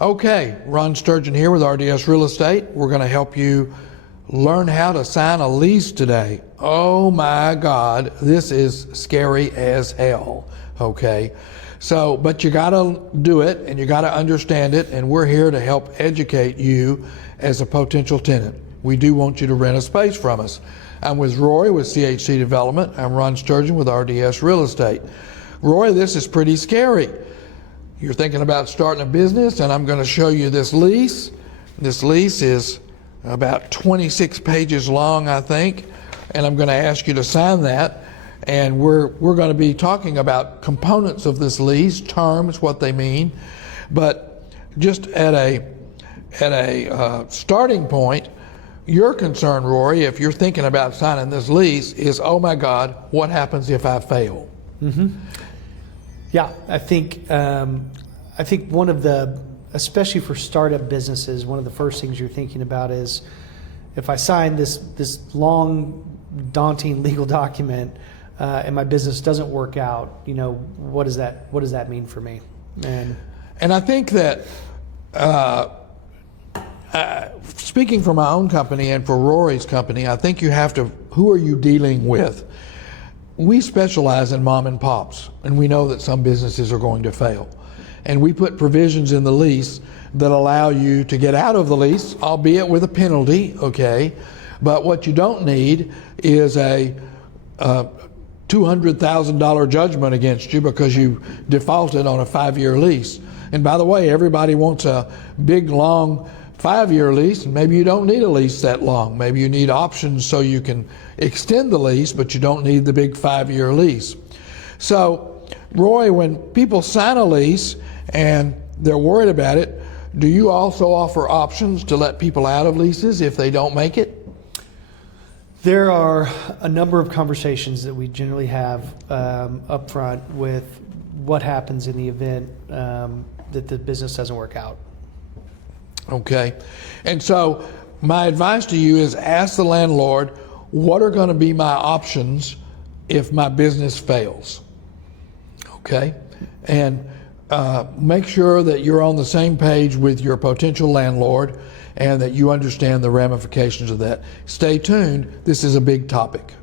Okay, Ron Sturgeon here with RDS Real Estate. We're going to help you learn how to sign a lease today. Oh my God, this is scary as hell, okay? So, but you got to do it and you got to understand it, and we're here to help educate you as a potential tenant. We do want you to rent a space from us. I'm with Rory with CHC Development. I'm Ron Sturgeon with RDS Real Estate. Rory, this is pretty scary. You're thinking about starting a business, and I'm going to show you this lease. This lease is about 26 pages long, I think, and I'm going to ask you to sign that. And we're going to be talking about components of this lease, terms, what they mean. But just at a starting point, your concern, Rory, if you're thinking about signing this lease, is, oh my God, what happens if I fail? Mm-hmm. Yeah, I think one of the, especially for startup businesses, one of the first things you're thinking about is, if I sign this long, daunting legal document and my business doesn't work out, what does that mean for me? And I think that speaking for my own company and for Rory's company, I think you have to, who are you dealing with? We specialize in mom and pops, and we know that some businesses are going to fail. And we put provisions in the lease that allow you to get out of the lease, albeit with a penalty, okay? But what you don't need is a $200,000 judgment against you because you defaulted on a 5-year lease. And by the way, everybody wants a big, long 5-year lease, and maybe you don't need a lease that long. Maybe you need options so you can extend the lease, but you don't need the big 5-year lease. So, Roy, when people sign a lease and they're worried about it, do you also offer options to let people out of leases if they don't make it? There are a number of conversations that we generally have up front with what happens in the event that the business doesn't work out. Okay, and so my advice to you is ask the landlord, what are going to be my options if my business fails? Okay, and make sure that you're on the same page with your potential landlord and that you understand the ramifications of that. Stay tuned, this is a big topic.